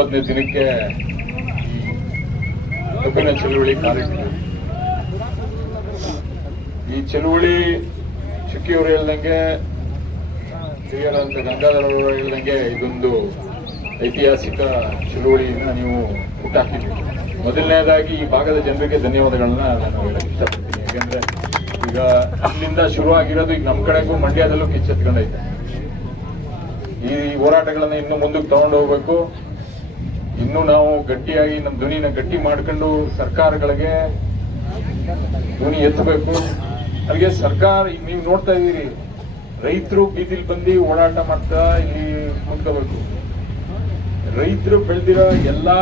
ಒಂಬತ್ತನೇ ದಿನಕ್ಕೆ ಕಬ್ಬಿನ ಚಳುವಳಿ ಕಾರ್ಯಕ್ರಮ. ಈ ಚಳುವಳಿ ಚುಕ್ಕಿಯವರು ಹೇಳ್ದಂಗೆ ಹಿರಿಯರಂತ ಗಂಗಾಧರ ಅವರು ಹೇಳ್ದಂಗೆ ಇದೊಂದು ಐತಿಹಾಸಿಕ ಚಳುವಳಿಯನ್ನು ನೀವು ಹುಟ್ಟಾಕಿದ್ದೀವಿ ಮೊದಲನೇದಾಗಿ ಈ ಭಾಗದ ಜನರಿಗೆ ಧನ್ಯವಾದಗಳನ್ನ ನಾನು ಹೇಳಕ್ ಇಷ್ಟಪಡ್ತೀನಿ. ಯಾಕಂದ್ರೆ ಈಗ ಇಲ್ಲಿಂದ ಶುರು ಆಗಿರೋದು ಈಗ ನಮ್ಮ ಕಡೆಗೂ ಮಂಡ್ಯದಲ್ಲೂ ಕಿಚ್ಚೆತ್ಕೊಂಡೈತೆ. ಈ ಹೋರಾಟಗಳನ್ನ ಇನ್ನು ಮುಂದಕ್ಕೆ ತಗೊಂಡು ಹೋಗ್ಬೇಕು. ಇನ್ನು ನಾವು ಗಟ್ಟಿಯಾಗಿ ನಮ್ಮ ಧ್ವನಿನ ಗಟ್ಟಿ ಮಾಡ್ಕೊಂಡು ಸರ್ಕಾರಗಳಿಗೆ ಧ್ವನಿ ಎತ್ತಬೇಕು. ಅಲ್ಲಿಗೆ ಸರ್ಕಾರ ನೀವು ನೋಡ್ತಾ ಇದ್ದೀರಿ, ರೈತರು ಬೀದಿಲಿ ಬಂದು ಓಡಾಟ ಮಾಡ್ತಾ ಇಲ್ಲಿ ಕುಂತ್ಕೋಬೇಕು. ರೈತರು ಬೆಳೆದಿರೋ ಎಲ್ಲಾ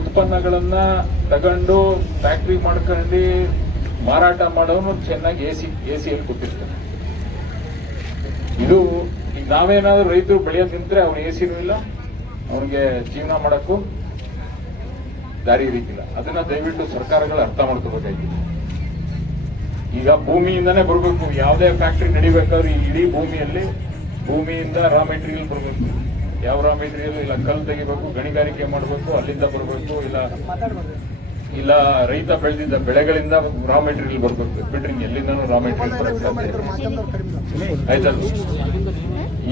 ಉತ್ಪನ್ನಗಳನ್ನ ತಗೊಂಡು ಫ್ಯಾಕ್ಟ್ರಿ ಮಾಡ್ಕೊಂಡು ಮಾರಾಟ ಮಾಡೋನು ಚೆನ್ನಾಗಿ ಎ ಸಿ ಎ ಸಿಯಲ್ಲಿ ಕೂತಿರ್ತಾನೆ ಇದು ಈಗ ನಾವೇನಾದ್ರೂ ರೈತರು ಬೆಳೆಯೋದ್ ನಿಂತ್ರೆ ಅವ್ರು ಎ ಸಿನೂ ಇಲ್ಲ, ಅವ್ರಿಗೆ ಜೀವನ ಮಾಡಕ್ಕೂ ದಾರಿ ಇರಿಕಿಲ್ಲ. ಅದನ್ನ ದಯವಿಟ್ಟು ಸರ್ಕಾರಗಳು ಅರ್ಥ ಮಾಡ್ಕೋಬೇಕಾಗಿದೆ. ಈಗ ಭೂಮಿಯಿಂದನೇ ಬರಬೇಕು. ಯಾವುದೇ ಫ್ಯಾಕ್ಟ್ರಿ ನಡಿಬೇಕಾದ್ರೆ ಇಡೀ ಭೂಮಿಯಲ್ಲಿ ಭೂಮಿಯಿಂದ ರಾ ಮೆಟೀರಿಯಲ್ ಬರಬೇಕು. ಯಾವ ರಾ ಮೆಟೀರಿಯಲ್ ಇಲ್ಲ ಕಲ್ಲು ತೆಗಿಬೇಕು, ಗಣಿಗಾರಿಕೆ ಮಾಡಬೇಕು, ಅಲ್ಲಿಂದ ಬರಬೇಕು, ಇಲ್ಲ ಇಲ್ಲ ರೈತ ಬೆಳೆದಿದ್ದ ಬೆಳೆಗಳಿಂದ ರಾ ಮೆಟೀರಿಯಲ್ ಬರಬೇಕು. ಬಿಟ್ರಿ ಎಲ್ಲಿಂದನೂ ರಾ ಮೆಟೀರಿಯಲ್. ಆಯ್ತಲ್ಲ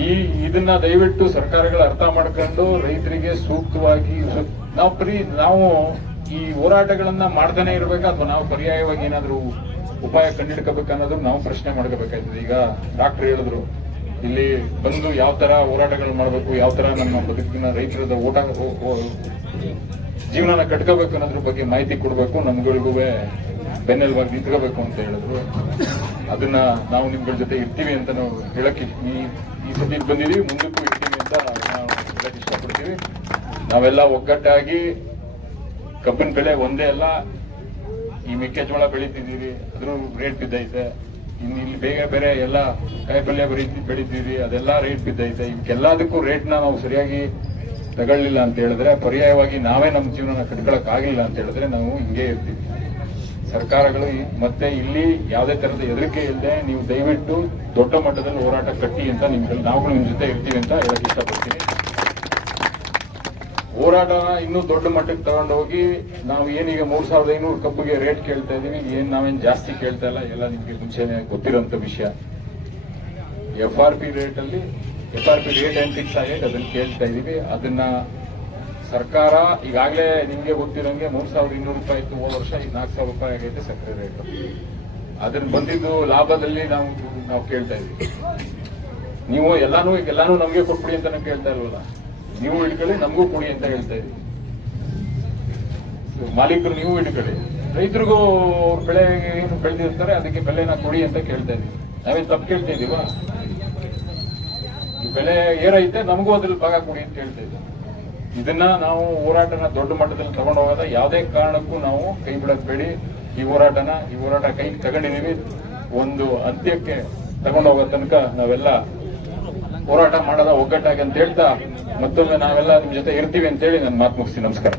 ಈ ಇದನ್ನ ದಯವಿಟ್ಟು ಸರ್ಕಾರಗಳು ಅರ್ಥ ಮಾಡ್ಕೊಂಡು ರೈತರಿಗೆ ಸೂಕ್ತವಾಗಿ ನಾವು ಪರಿ, ನಾವು ಈ ಹೋರಾಟಗಳನ್ನ ಮಾಡ್ತಾನೆ ಇರಬೇಕಾ? ಅಥವಾ ನಾವು ಪರ್ಯಾಯವಾಗಿ ಏನಾದರೂ ಉಪಾಯ ಕಂಡಿಡ್ಕೋಬೇಕು ಅನ್ನೋದು ನಾವು ಪ್ರಶ್ನೆ ಮಾಡ್ಕೋಬೇಕಾಯ್ತದೆ ಈಗ ಡಾಕ್ಟರ್ ಹೇಳಿದ್ರು, ಇಲ್ಲಿ ಬಂದು ಯಾವ ತರ ಹೋರಾಟಗಳು ಮಾಡಬೇಕು, ಯಾವ ತರ ನಮ್ಮ ಬದುಕಿನ ರೈತರದ ಓಟ ಜೀವನನ ಕಟ್ಕೋಬೇಕು ಅನ್ನೋದ್ರ ಬಗ್ಗೆ ಮಾಹಿತಿ ಕೊಡಬೇಕು, ನಮ್ಗಳಿಗೂ ಬೆನ್ನೆಲುಬಾಗಿ ನಿಂತ್ಕೋಬೇಕು ಅಂತ ಹೇಳಿದ್ರು. ಅದನ್ನ ನಾವು ನಿಮ್ಗಳ ಜೊತೆ ಇರ್ತೀವಿ ಅಂತ ನಾವು ಹೇಳಕ್ಕೆ ಈ ಈ ಸತಿ ಬಂದಿದೀವಿ. ಮುಂದಕ್ಕೂ ಇರ್ತೀವಿ ಅಂತ ನಾವು ಹೇಳಕ್ ಇಷ್ಟಪಡ್ತೀವಿ. ನಾವೆಲ್ಲ ಒಗ್ಗಟ್ಟಾಗಿ ಕಬ್ಬಿನ ಬೆಳೆ ಒಂದೇ ಅಲ್ಲ, ಈ ಮೆಕ್ಕೆಜೋಳ ಬೆಳಿತಿದ್ದೀವಿ, ಅದ್ರ ರೇಟ್ ಬಿದ್ದೈತೆ. ಇನ್ನು ಇಲ್ಲಿ ಬೇಗ ಬೇರೆ ಎಲ್ಲ ಕಾಯಿಪಲ್ಯ ಬೆಳೀತಿ ಬೆಳಿತೀವಿ, ಅದೆಲ್ಲ ರೇಟ್ ಬಿದ್ದೈತೆ. ಇವಕ್ಕೆಲ್ಲದಕ್ಕೂ ರೇಟ್ನ ನಾವು ಸರಿಯಾಗಿ ತಗೊಳ್ಳಿಲ್ಲ ಅಂತ ಹೇಳಿದ್ರೆ, ಪರ್ಯಾಯವಾಗಿ ನಾವೇ ನಮ್ಮ ಜೀವನ ಕಟ್ಕೊಳಕ್ ಆಗಿಲ್ಲ ಅಂತ ಹೇಳಿದ್ರೆ ನಾವು ಹಿಂಗೆ ಇರ್ತೀವಿ. ಸರ್ಕಾರಗಳು ಮತ್ತೆ ಇಲ್ಲಿ ಯಾವುದೇ ತರದ ಹೆದರಿಕೆ ಇಲ್ಲದೆ ನೀವು ದಯವಿಟ್ಟು ದೊಡ್ಡ ಮಟ್ಟದಲ್ಲಿ ಹೋರಾಟ ಕಟ್ಟಿ ಅಂತ ನಿಮ್ಗೆ ನಾವುಗಳು ನಿಮ್ಮ ಜೊತೆ ಇರ್ತೀವಿ ಅಂತ ಹೇಳಕ್ ಇಷ್ಟಪಡ್ತೀನಿ. ಹೋರಾಟನ ಇನ್ನೂ ದೊಡ್ಡ ಮಟ್ಟಕ್ಕೆ ತಗೊಂಡು ಹೋಗಿ ನಾವು ಏನೀಗ ಮೂರ್ ಸಾವಿರದ ಐನೂರು ಕಬ್ಬಿಗೆ ರೇಟ್ ಕೇಳ್ತಾ ಇದೀವಿ ಏನು ನಾವೇನ್ ಜಾಸ್ತಿ ಕೇಳ್ತಾ ಇಲ್ಲ, ಎಲ್ಲ ನಿಮಗೆ ಮುಂಚೆನೆ ಗೊತ್ತಿರೋಂಥ ವಿಷಯ. ಎಫ್ ಆರ್ ಪಿ ರೇಟ್ ಅಲ್ಲಿ ಎಫ್ ಆರ್ ಪಿ ರೇಟ್ ಏನ್ ಫಿಕ್ಸ್ ಆಗೈತೆ ಅದನ್ನ ಕೇಳ್ತಾ ಇದೀವಿ ಅದನ್ನ ಸರ್ಕಾರ ಈಗಾಗಲೇ ನಿಮಗೆ ಗೊತ್ತಿರೋಂಗೆ ಮೂರ್ ಸಾವಿರದ ಇನ್ನೂರು ರೂಪಾಯಿ ಇತ್ತು, ಹೋದ ವರ್ಷ ಈಗ ನಾಲ್ಕು ಸಾವಿರ ರೂಪಾಯಿ ಆಗೈತೆ ಸಕ್ಕರೆ ರೇಟ್ ಅದನ್ನ ಬಂದಿದ್ದು ಲಾಭದಲ್ಲಿ ನಾವು ನಾವು ಕೇಳ್ತಾ ಇದೀವಿ ನೀವು ಎಲ್ಲಾನು ಎಲ್ಲಾನು ನಮಗೆ ಕೊಟ್ಬಿಡಿ ಅಂತಾನೆ ಕೇಳ್ತಾ ಇಲ್ವಲ್ಲ? ನೀವು ಇಟ್ಕೊಳ್ಳಿ ನಮಗೂ ಕೊಡಿ ಅಂತ ಹೇಳ್ತಾ ಇದ್ದೀವಿ ಮಾಲೀಕರು ನೀವು ಇಟ್ಕೊಳ್ಳಿ ರೈತರಿಗೂ ಅವ್ರ ಬೆಳೆ ಏನು ಬೆಳೆದಿರ್ತಾರೆ, ಅದಕ್ಕೆ ಬೆಲೆನ ಕೊಡಿ ಅಂತ ಕೇಳ್ತಾ ಇದ್ದೀವಿ ನಾವೇನು ತಪ್ಪು ಕೇಳ್ತಾ ಇದೀವಾ? ಬೆಲೆ ಏರೈತೆ, ನಮಗೂ ಅದ್ರಲ್ಲಿ ಭಾಗ ಕೊಡಿ ಅಂತ ಹೇಳ್ತಾ ಇದ್ದೀವಿ ಇದನ್ನ ನಾವು ಹೋರಾಟನ ದೊಡ್ಡ ಮಟ್ಟದಲ್ಲಿ ತಗೊಂಡು ಹೋಗೋದ ಯಾವುದೇ ಕಾರಣಕ್ಕೂ ನಾವು ಕೈ ಬಿಡಬೇಡಿ ಈ ಹೋರಾಟನ, ಈ ಹೋರಾಟ ಕೈ ತಗೊಂಡಿದ್ದೀವಿ. ಒಂದು ಅಂತ್ಯಕ್ಕೆ ತಗೊಂಡು ಹೋಗೋ ತನಕ ನಾವೆಲ್ಲ ಹೋರಾಟ ಮಾಡೋದ ಒಗ್ಗಟ್ಟಾಗಿ ಅಂತ ಹೇಳ್ತಾ ಮತ್ತೊಮ್ಮೆ ನಾವೆಲ್ಲ ನಿಮ್ ಜೊತೆ ಇರ್ತೀವಿ ಅಂತ ಹೇಳಿ ನಾನು ಮಾತು ಮುಗಿಸ್ತೀನಿ. ನಮಸ್ಕಾರ.